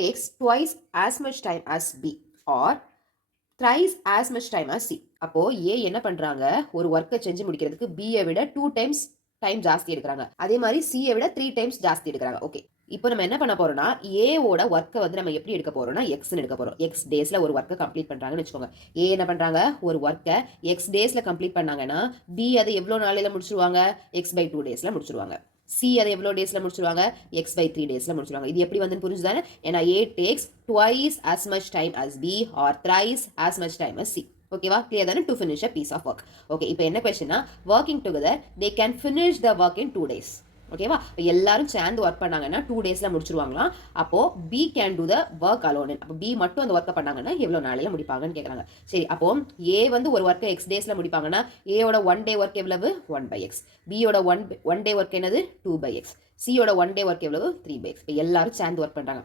takes twice as much time as B or thrice as much time as C. அப்போ A என்ன பண்றாங்க, ஒரு ஒர்க்கை செஞ்சு முடிக்கிறதுக்கு B யை விட 2 டைம்ஸ் டைம் ஜாஸ்தி எடுக்கிறாங்க. அதே மாதிரி C யை விட 3 டைம்ஸ் ஜாஸ்தி எடுக்கிறாங்க. ஓகே, இப்போ நம்ம என்ன பண்ண போறோம்னா, A ஓட ஒர்க்கை வந்து நம்ம எப்படி எடுக்க போறோம்னா Xன்னு எடுக்க போறோம். X டேஸ்ல ஒரு ஒர்க்கை கம்ப்ளீட் பண்றாங்கன்னு வச்சுக்கோங்க. A என்ன பண்றாங்க, ஒரு ஒர்க்கை X டேஸ்ல கம்ப்ளீட் பண்ணாங்கன்னா B அதை எவ்வளோ நாளையில முடிச்சிருவாங்க, X/2 டேஸ்ல முடிச்சிருவாங்க. C அதை எவ்வளோ டேஸ்ல முடிச்சிருவாங்க, X/3 டேஸ்ல முடிச்சிருவாங்க. இது எப்படி வந்து புரிஞ்சுதானே? ஏன்னா A takes twice as much time as B or thrice as much time as C. ஓகேவா, கிளியர் தானே? To finish a piece of work. Okay, இப்போ என்ன கொஸ்டின்னா, working together they can finish the work in 2 days. ஓகேவா, இப்போ எல்லாரும் சேர்ந்து work பண்ணாங்கன்னா 2 டேஸ்ல முடிச்சிருவாங்களாம். அப்போ B can do the work alone. அப்போ B மட்டும் அந்த ஒர்க்கை பண்ணாங்கன்னா எவ்வளோ நாளையில முடிப்பாங்கன்னு கேட்குறாங்க. சரி, அப்போ A வந்து ஒரு ஒர்க்கை X டேஸ்ல முடிப்பாங்கன்னா A ஓட 1 டே ஒர்க் எவ்வளவு, 1/x. B யோட 1 டே ஒர்க் என்னது, 2/x. C யோட 1 டே ஒர்க் எவ்வளவு, 3/x. இப்போ எல்லாரும் சேர்ந்து ஒர்க் பண்றாங்க.